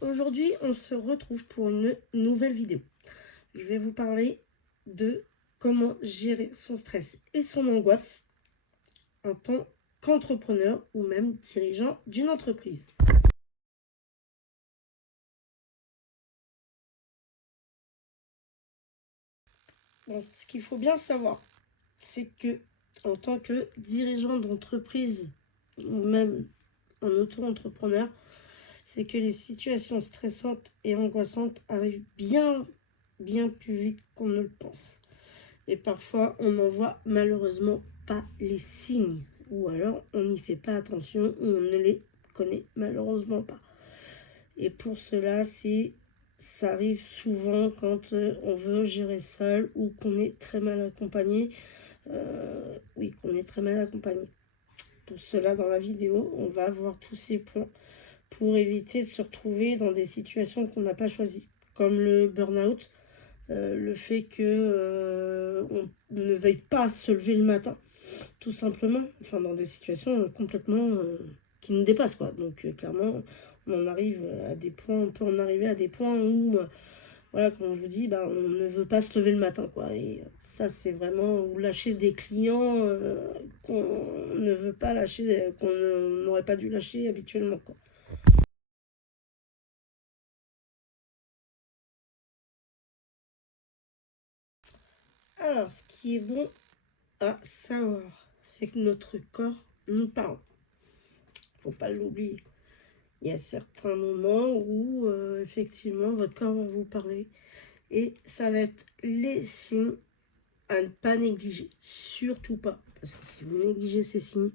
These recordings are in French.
Aujourd'hui, on se retrouve pour une nouvelle vidéo. Je vais vous parler de comment gérer son stress et son angoisse en tant qu'entrepreneur ou même dirigeant d'une entreprise. Bon, ce qu'il faut bien savoir, c'est que en tant que dirigeant d'entreprise ou même en auto-entrepreneur, c'est que les situations stressantes et angoissantes arrivent bien plus vite qu'on ne le pense. Et parfois, on n'en voit malheureusement pas les signes. Ou alors, on n'y fait pas attention ou on ne les connaît malheureusement pas. Et pour cela, ça arrive souvent quand on veut gérer seul ou qu'on est très mal accompagné. Oui, qu'on est très mal accompagné. Pour cela, dans la vidéo, on va voir tous ces points pour éviter de se retrouver dans des situations qu'on n'a pas choisies, comme le burn-out, le fait que on ne veuille pas se lever le matin, tout simplement, enfin dans des situations complètement qui nous dépassent quoi. Donc clairement, on en arrive à des points, on peut en arriver à des points où voilà, comme je vous dis, bah, on ne veut pas se lever le matin quoi. Et ça c'est vraiment ou lâcher des clients qu'on ne veut pas lâcher, qu'on n'aurait pas dû lâcher habituellement quoi. Alors, ce qui est bon à savoir, c'est que notre corps nous parle. Faut pas l'oublier. Il y a certains moments où, effectivement, votre corps va vous parler. Et ça va être les signes à ne pas négliger. Surtout pas. Parce que si vous négligez ces signes,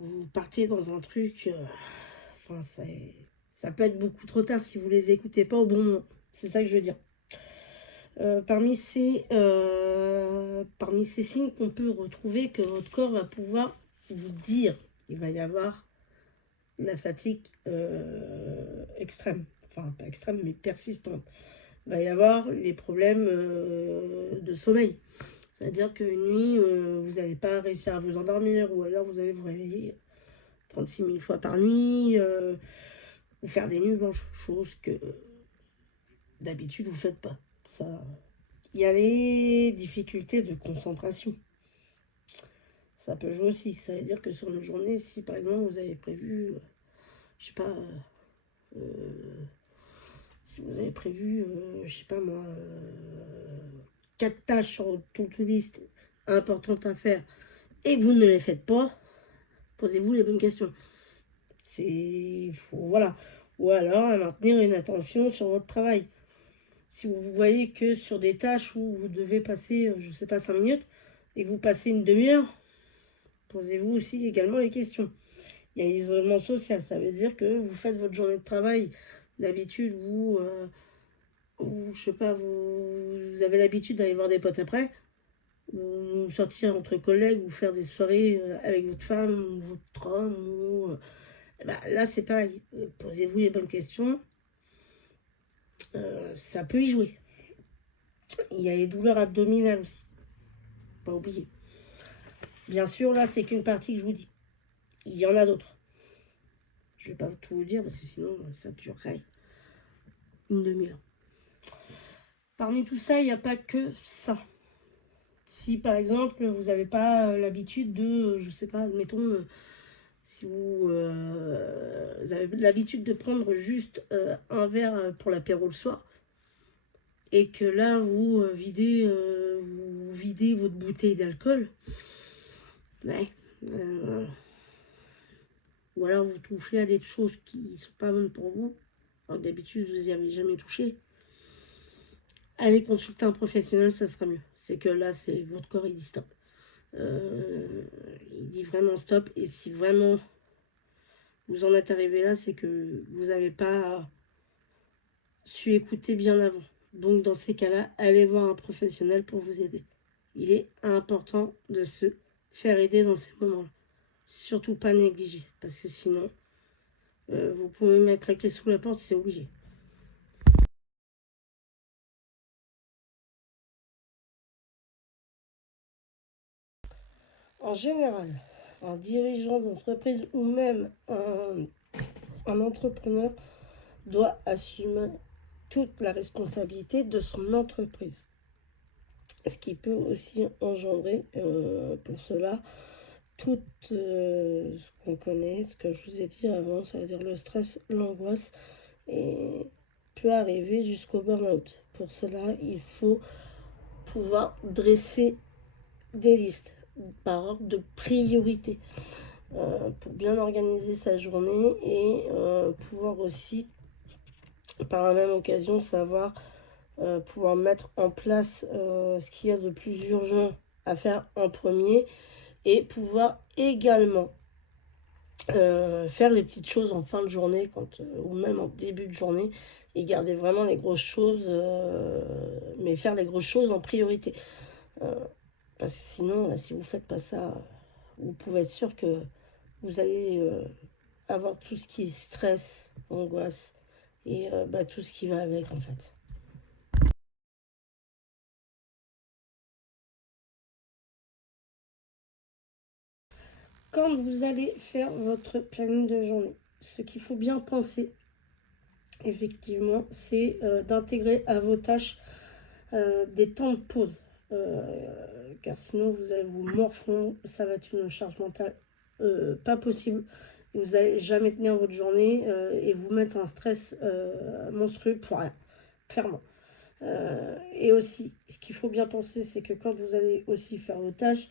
vous partez dans un truc... enfin, ça peut être beaucoup trop tard si vous les écoutez pas au bon moment. C'est ça que je veux dire. Parmi ces signes qu'on peut retrouver, que votre corps va pouvoir vous dire, il va y avoir la fatigue extrême, enfin pas extrême mais persistante. Il va y avoir les problèmes de sommeil, c'est-à-dire qu'une nuit vous n'allez pas réussir à vous endormir ou alors vous allez vous réveiller 36 000 fois par nuit ou faire des nuits blanches, chose que d'habitude vous ne faites pas. Ça, il y a les difficultés de concentration. Ça peut jouer aussi. Ça veut dire que sur une journée, si par exemple vous avez prévu, je sais pas, si vous avez prévu, je sais pas moi, 4 tâches sur toute liste importantes à faire et que vous ne les faites pas, posez-vous les bonnes questions. Voilà. Ou alors à maintenir une attention sur votre travail. Si vous voyez que sur des tâches où vous devez passer, je sais pas, 5 minutes, et que vous passez une demi-heure, posez-vous aussi également les questions. Il y a l'isolement social, ça veut dire que vous faites votre journée de travail. D'habitude, je sais pas, vous avez l'habitude d'aller voir des potes après, ou sortir entre collègues, ou faire des soirées avec votre femme, ou votre homme, bah, là c'est pareil. Posez-vous les bonnes questions. Ça peut y jouer. Il y a les douleurs abdominales aussi. Pas oublier. Bien sûr, là c'est qu'une partie que je vous dis. Il y en a d'autres. Je vais pas tout vous dire parce que sinon ça durerait une demi-heure. Parmi tout ça, il n'y a pas que ça. Si par exemple, vous n'avez pas l'habitude de, je sais pas, admettons, si vous avez l'habitude de prendre juste un verre pour l'apéro le soir, et que là, vous videz votre bouteille d'alcool, ouais, ou alors vous touchez à des choses qui ne sont pas bonnes pour vous, alors d'habitude, vous n'y avez jamais touché, allez consulter un professionnel, ça sera mieux. C'est que là, c'est votre corps, il dit stop. Il dit vraiment stop. Et si vraiment vous en êtes arrivé là, c'est que vous n'avez pas su écouter bien avant. Donc dans ces cas-là, allez voir un professionnel pour vous aider. Il est important de se faire aider dans ces moments-là. Surtout pas négliger, parce que sinon, vous pouvez mettre la clé sous la porte, c'est obligé. En général, un dirigeant d'entreprise ou même un Un entrepreneur doit assumer toute la responsabilité de son entreprise. Ce qui peut aussi engendrer pour cela tout ce qu'on connaît, ce que je vous ai dit avant, c'est-à-dire le stress, l'angoisse, et peut arriver jusqu'au burn-out. Pour cela, il faut pouvoir dresser des listes par ordre de priorité pour bien organiser sa journée et pouvoir aussi, par la même occasion, savoir pouvoir mettre en place ce qu'il y a de plus urgent à faire en premier et pouvoir également faire les petites choses en fin de journée ou même en début de journée et garder vraiment les grosses choses, mais faire les grosses choses en priorité. Parce que sinon, là, si vous ne faites pas ça, vous pouvez être sûr que vous allez avoir tout ce qui est stress, angoisse et tout ce qui va avec en fait. Quand vous allez faire votre planning de journée, ce qu'il faut bien penser, effectivement, c'est d'intégrer à vos tâches des temps de pause. Car sinon, vous allez vous morfondre, ça va être une charge mentale pas possible. Vous n'allez jamais tenir votre journée et vous mettre un stress monstrueux pour rien, clairement. Et aussi, ce qu'il faut bien penser, c'est que quand vous allez aussi faire vos tâches,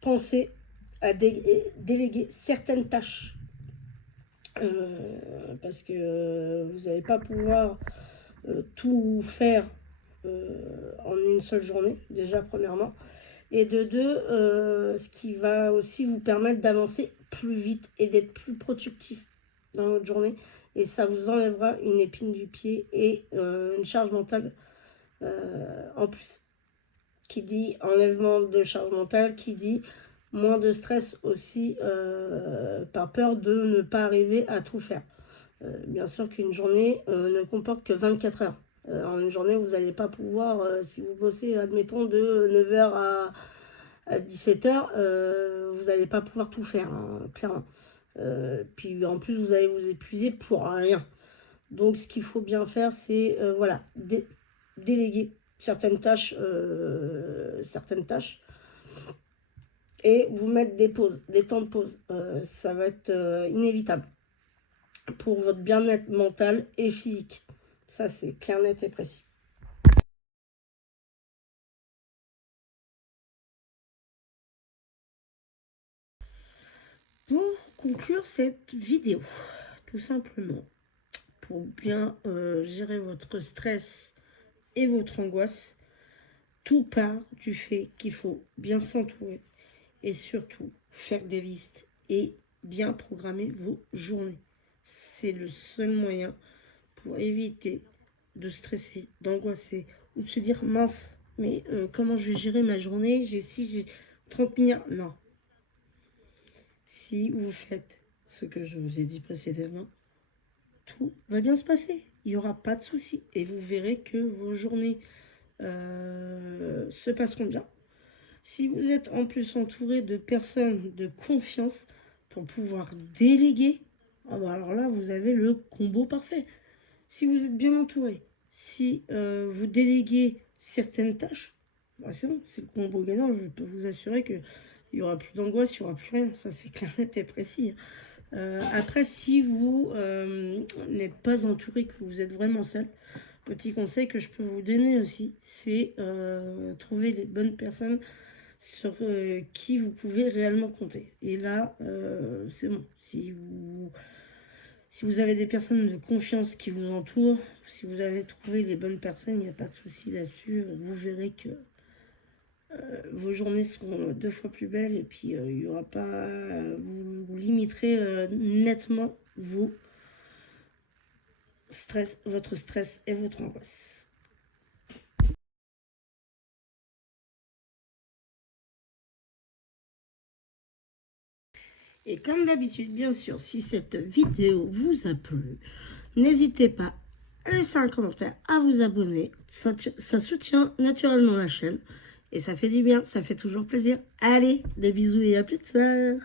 pensez à déléguer certaines tâches. Parce que vous n'allez pas pouvoir tout faire en une seule journée, déjà premièrement. Et de deux, ce qui va aussi vous permettre d'avancer plus vite et d'être plus productif dans votre journée. Et ça vous enlèvera une épine du pied et une charge mentale en plus. Qui dit enlèvement de charge mentale, qui dit moins de stress aussi par peur de ne pas arriver à tout faire. Bien sûr qu'une journée ne comporte que 24 heures. En une journée, vous n'allez pas pouvoir, si vous bossez, admettons, de 9h à 17h, vous n'allez pas pouvoir tout faire, hein, clairement. Puis en plus, vous allez vous épuiser pour rien. Donc, ce qu'il faut bien faire, c'est voilà, déléguer certaines tâches et vous mettre des pauses, des temps de pause. Ça va être inévitable pour votre bien-être mental et physique. Ça, c'est clair, net et précis. Pour conclure cette vidéo, tout simplement, pour bien gérer votre stress et votre angoisse, tout part du fait qu'il faut bien s'entourer et surtout faire des listes et bien programmer vos journées. C'est le seul moyen pour éviter de stresser, d'angoisser ou de se dire mince, mais comment je vais gérer ma journée, j'ai 30 minutes. Non. Si vous faites ce que je vous ai dit précédemment, tout va bien se passer. Il n'y aura pas de souci. Et vous verrez que vos journées se passeront bien. Si vous êtes en plus entouré de personnes de confiance pour pouvoir déléguer, alors là, vous avez le combo parfait. Si vous êtes bien entouré, si vous déléguez certaines tâches, c'est bon, c'est le combo gagnant. Je peux vous assurer qu'il n'y aura plus d'angoisse, il n'y aura plus rien. Ça, c'est clair, net et précis. Après, si vous n'êtes pas entouré, que vous êtes vraiment seul, petit conseil que je peux vous donner aussi, c'est trouver les bonnes personnes sur qui vous pouvez réellement compter. Et là, c'est bon. Si vous avez des personnes de confiance qui vous entourent, si vous avez trouvé les bonnes personnes, il n'y a pas de souci là-dessus. Vous verrez que vos journées seront 2 fois plus belles et puis il y aura pas, vous limiterez nettement votre stress et votre angoisse. Et comme d'habitude, bien sûr, si cette vidéo vous a plu, n'hésitez pas à laisser un commentaire, à vous abonner. Ça soutient naturellement la chaîne et ça fait du bien, ça fait toujours plaisir. Allez, des bisous et à plus tard.